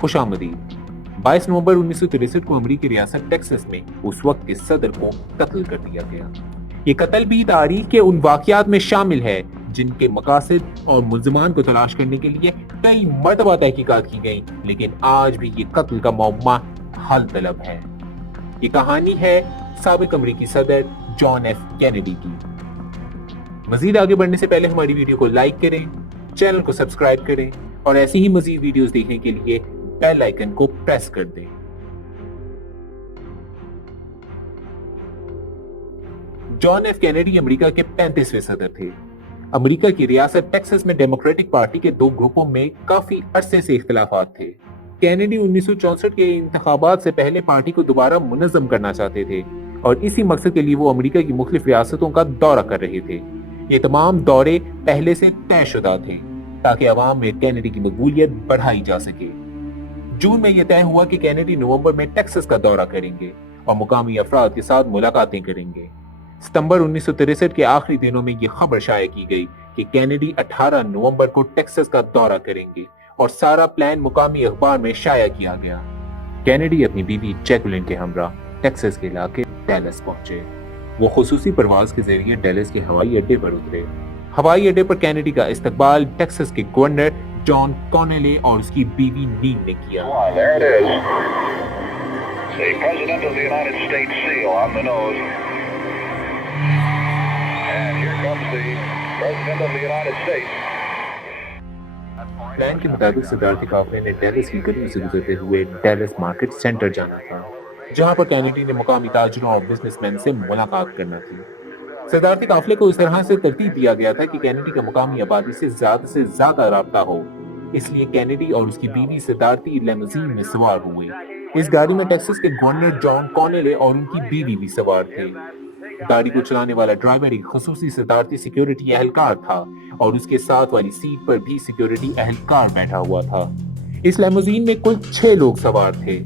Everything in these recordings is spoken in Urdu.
خوش آمدید۔ 22 نومبر 1963 کو امریکی ریاست ٹیکساس میں اس وقت کے صدر کو قتل کر دیا گیا۔ یہ قتل بھی تاریخ کے ان واقعات میں شامل ہے جن کے مقاصد اور ملزمان کو تلاش کرنے کے لیے کئی مرتبہ تحقیقات کی گئیں، لیکن آج بھی یہ قتل کا معمہ حل طلب ہے۔ یہ کہانی ہے سابق امریکی صدر جان ایف کینیڈی کی۔ مزید آگے بڑھنے سے پہلے ہماری ویڈیو کو لائک کریں، چینل کو سبسکرائب کریں اور ایسی ہی مزید ویڈیوز دیکھنے کے لیے بیل آئیکن کو پریس کر دیں۔ جان ایف کینیڈی امریکہ کے 35ویں صدر تھے۔ امریکہ کی ریاست ٹیکساس میں ڈیموکریٹک پارٹی کے دو گروپوں میں کافی عرصے سے اختلافات تھے۔ کینیڈی 1964 کے انتخابات سے پہلے پارٹی کو دوبارہ منظم کرنا چاہتے تھے اور اسی مقصد کے لیے وہ امریکہ کی مختلف ریاستوں کا دورہ کر رہے تھے۔ یہ تمام دورے پہلے سے طے شدہ تھے تاکہ عوام میں کینیڈی کی مقبولیت بڑھائی جا سکے۔ جون میں یہ طے ہوا کہ کینیڈی نومبر میں ٹیکساس کا دورہ کریں گے اور مقامی افراد کے ساتھ ملاقاتیں کریں گے۔ ستمبر 1963 کے آخری دنوں میں یہ خبر شائع کی گئی کہ کینیڈی 18 نومبر کو ٹیکساس کا دورہ کریں گے اور سارا پلان مقامی اخبار میں شائع کیا گیا۔ کینیڈی اپنی بیوی جیکولین کے ہمراہ ٹیکساس کے علاقے ڈیلس پہنچے۔ وہ خصوصی پرواز کے ذریعے ڈیلس کے ہوائی اڈے پر اترے۔ ہوائی اڈے پر کینیڈی کا استقبال ٹیکساس کے گورنر جان کونیلی اور اس کی بیوی نیل نے کیا۔ پلان کے مطابق صدارتی قافلے نے ڈیلس کی گلیوں سے گزرتے ہوئے ڈیلس مارکیٹ سینٹر جانا تھا، جہاں پر کینیڈی نے مقامی تاجروں اور بزنس مین سے ملاقات کرنا تھی۔ صدارتی قافلے کو اس طرح سے ترتیب دیا گیا تھا کہ کینیڈی کا مقامی آبادی سے زیادہ رابطہ ہو، اس لیے کینیڈی اور اس کی بیوی صدارتی لیموزین میں سوار ہوئے۔ اس گاڑی میں ٹیکساس کے گورنر جان کونیلی اور ان کی بیوی بھی سوار تھے۔ گاڑی کو چلانے والا ڈرائیور ایک خصوصی صدارتی سیکیورٹی اہلکار تھا اور اس کے ساتھ والی سیٹ پر بھی سیکیورٹی اہلکار بیٹھا ہوا تھا۔ اس لیموزین میں کل 6 لوگ سوار تھے۔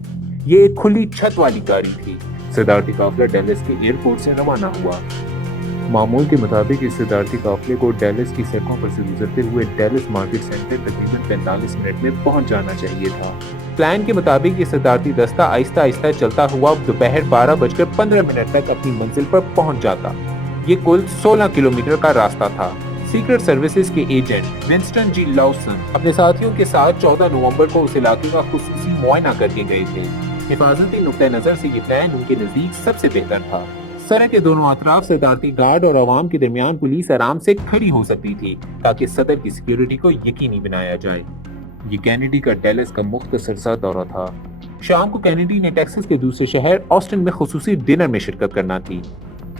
یہ ایک کھلی چھت والی گاڑی تھی۔ صدارتی قافلہ ڈیلس کے ایئرپورٹ سے روانہ ہوا۔ معمول کے مطابق اس صدارتی قافلے کو ڈیلس کی سڑکوں پر سے گزرتے ہوئے ڈیلس مارکیٹ سینٹر تقریباً 45 منٹ میں پہنچ جانا چاہیے تھا۔ پلان کے مطابق یہ صدارتی دستہ آہستہ آہستہ چلتا ہوا دوپہر 12:15 تک اپنی منزل پر پہنچ جاتا۔ یہ کل 16 کلومیٹر کا راستہ تھا۔ سیکرٹ سروسز کے ایجنٹ ونسٹن جی لاؤسن اپنے ساتھیوں کے ساتھ 14 نومبر کو اس علاقے کا خصوصی معائنہ کر کے گئے تھے۔ حفاظتی نقطہ نظر سے یہ پلان ان کے نزدیک سب سے بہتر تھا۔ سڑک کے دونوں اطراف صدارتی گارڈ اور عوام کے درمیان پولیس آرام سے کھڑی ہو سکتی تھی تاکہ صدر کی سیکیورٹی کو یقینی بنایا جائے۔ یہ کینیڈی کا ڈیلس کا مختصر سا دورہ تھا۔ شام کو کینیڈی نے ٹیکساس کے دوسرے شہر آسٹن میں خصوصی ڈنر میں شرکت کرنا تھی۔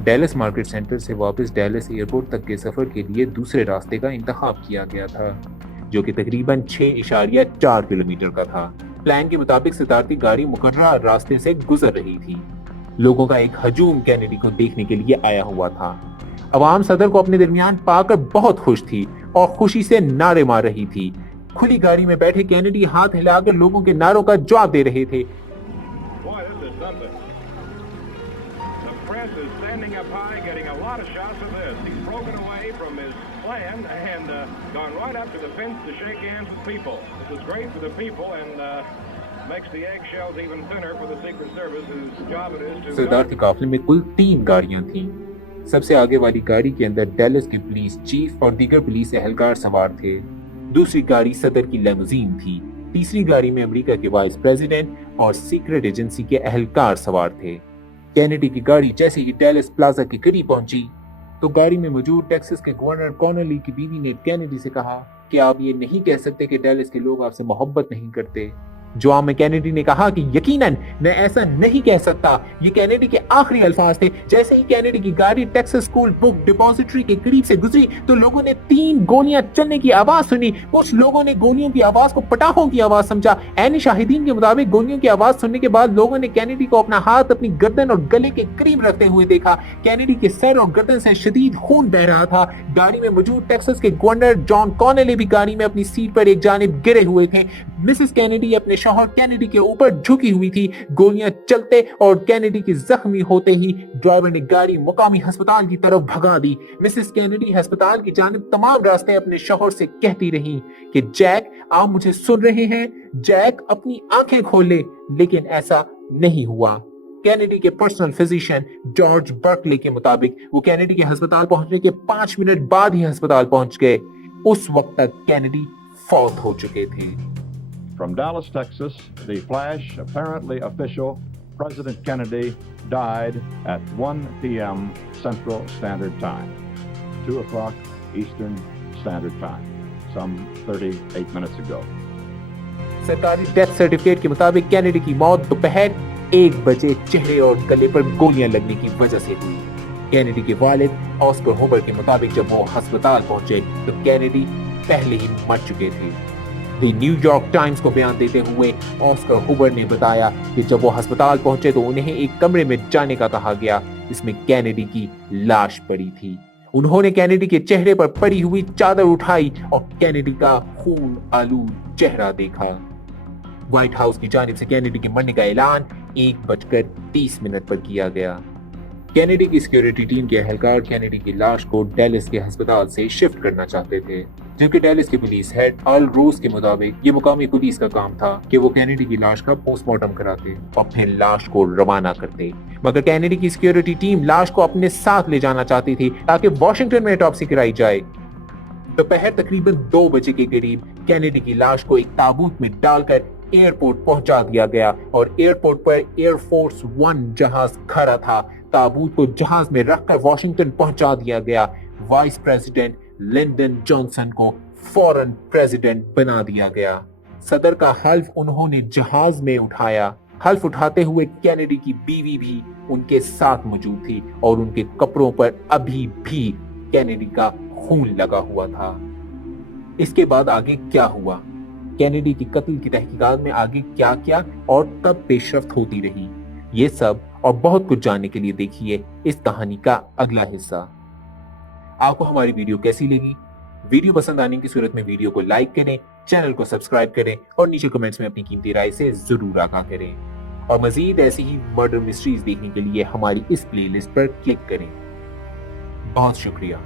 ڈیلس مارکیٹ سینٹر سے واپس ڈیلس ایئرپورٹ تک کے سفر کے لیے دوسرے راستے کا انتخاب کیا گیا تھا، جو کہ تقریباً 6.4 کلومیٹر کا تھا۔ پلان کے مطابق صدارتی گاڑی مقررہ راستے سے گزر رہی تھی۔ لوگوں کا ایک ہجوم کینیڈی کو دیکھنے کے لیے آیا ہوا تھا۔ عوام صدر کو اپنے درمیان پا کر بہت خوش تھی اور خوشی سے نعرے مار رہی تھی۔ کھلی گاڑی میں بیٹھے کینیڈی ہاتھ ہلا کر لوگوں کے نعروں کا جواب دے رہے تھے۔ صدارتی قافلے میں کل 3 گاڑیاں تھیں۔ سب سے آگے والی گاڑی کے اندر ڈیلس کے پولیس چیف اور دیگر پولیس اہلکار سوار تھے۔ دوسری گاڑی صدر کی لیموزین تھی۔ تیسری گاڑی میں امریکہ کے وائس پریزیڈنٹ اور سیکرٹ ایجنسی کے اہلکار سوار تھے۔ کینیڈی کی گاڑی جیسے ہی ڈیلس پلازا کے قریب پہنچی تو گاڑی میں موجود ٹیکساس کے گورنر کونیلی کی بیوی نے کینیڈی سے کہا کہ آپ یہ نہیں کہہ سکتے کہ ڈیلس کے لوگ آپ سے محبت نہیں کرتے۔ جواب میں کینیڈی نے کہا کہ یقیناً میں ایسا نہیں کہہ سکتا۔ یہ کینیڈی کے آخری الفاظ تھے۔ جیسے ہی کینیڈی کی گاڑی ٹیکساس اسکول بک ڈپوزیٹری کے قریب سے گزری تو لوگوں نے 3 گولیاں چلنے کی آواز سنی۔ کچھ لوگوں نے گولیوں کی آواز کو پٹاخوں کی آواز سمجھا۔ عینی شاہدین کے مطابق گولیوں کی آواز سننے کے بعد لوگوں نے کینیڈی کو اپنا ہاتھ اپنی گردن اور گلے کے قریب رکھتے ہوئے دیکھا۔ کینیڈی کے سر اور گردن سے شدید خون بہ رہا تھا۔ گاڑی میں موجود ٹیکساس کے گورنر جان کونیلی بھی گاڑی میں اپنی سیٹ پر ایک جانب گرے ہوئے تھے۔ مسز کینیڈی اپنے شوہر کینیڈی کے اوپر جھکی ہوئی تھی۔ گولیاں چلتے اور کینیڈی کی زخمی ہوتے ہی ڈرائیور نے گاڑی مقامی ہسپتال کی طرف بھگا دی۔ مسز کینیڈی ہسپتال کی جانب تمام راستے اپنے شوہر سے کہتی رہی کہ جیک آپ مجھے سن رہے ہیں؟ جیک اپنی آنکھیں کھول لے، لیکن ایسا نہیں ہوا۔ کینیڈی کے پرسنل فزیشین جارج برکلے کے مطابق وہ کینیڈی کے ہسپتال پہنچنے کے 5 منٹ بعد ہی ہسپتال پہنچ گئے۔ اس وقت تک کینیڈی فوت ہو چکے تھے۔ From Dallas, Texas, the flash, apparently official, President Kennedy died at 1 p.m. Central Standard Time, 2 o'clock Eastern Standard Time, some 38 minutes ago. سرکاری ڈیتھ سرٹیفکیٹ کے مطابق کینیڈی کی موت دوپہر 1 بجے چہرے اور گلے پر گولیاں لگنے کی وجہ سے ہوئی۔ کینیڈی کے والد آسکر ہوبر کے مطابق جب وہ ہسپتال پہنچے تو کینیڈی پہلے ہی مر چکے تھے۔ دی نیو یارک ٹائمز کو بیان دیتے ہوئے آسکر ہوبر نے بتایا کہ جب وہ ہسپتال پہنچے تو انہیں ایک کمرے میں جانے کا کہا گیا جس میں کینیڈی کی لاش پڑی تھی۔ انہوں نے کینیڈی کے چہرے پر پڑی ہوئی چادر اٹھائی اور کینیڈی کا خون آلود چہرہ دیکھا۔ وائٹ ہاؤس کی جانب سے کینیڈی کے مرنے کا اعلان 1:30 پر کیا گیا۔ کینیڈی کی سیکیورٹی ٹیم کے اہلکار کینیڈی کی لاش کو ڈیلس کے ہسپتال سے شفٹ کرنا چاہتے تھے، جبکہ ڈیلس کے پولیس ہیڈ آل روز کے مطابق یہ مقامی پولیس کا کام تھا کہ وہ کینیڈی کی لاش کا پوسٹ مارٹم کراتے اور پھر لاش کو روانہ کرتے، مگر کینیڈی کی سیکیورٹی ٹیم لاش کو اپنے ساتھ لے جانا چاہتی تھی تاکہ واشنگٹن میں اٹاپسی کرائی جائے۔ دوپہر تقریباً 2 بجے کے قریب کینیڈی کی لاش کو ایک تابوت میں ڈال کر ایئرپورٹ پہنچا دیا گیا اور ایئرپورٹ پر ایئر فورس 1 جہاز کھڑا تھا۔ تابوت کو جہاز میں رکھ کر واشنگٹن پہنچا دیا گیا۔ وائس پریزیڈنٹ لنڈن جانسن کو فوراً پریزیڈنٹ بنا دیا گیا۔ صدر کا حلف انہوں نے جہاز میں اٹھایا۔ حلف اٹھاتے ہوئے کینیڈی کی بیوی بھی ان کے ساتھ موجود تھی اور ان کے کپڑوں پر ابھی بھی کینیڈی کا خون لگا ہوا تھا۔ اس کے بعد آگے کیا ہوا؟ کینیڈی کی قتل کی تحقیقات میں آگے کیا کیا اور کب پیش رفت ہوتی رہی؟ یہ سب اور بہت کچھ جاننے کے لیے دیکھیے اس کہانی کا اگلا حصہ۔ آپ کو ہماری ویڈیو کیسی لگی؟ ویڈیو پسند آنے کی صورت میں ویڈیو کو لائک کریں، چینل کو سبسکرائب کریں اور نیچے کمنٹس میں اپنی قیمتی رائے سے ضرور آگاہ کریں، اور مزید ایسی ہی مرڈر مسٹریز دیکھنے کے لیے ہماری اس پلے لسٹ پر کلک کریں۔ بہت شکریہ۔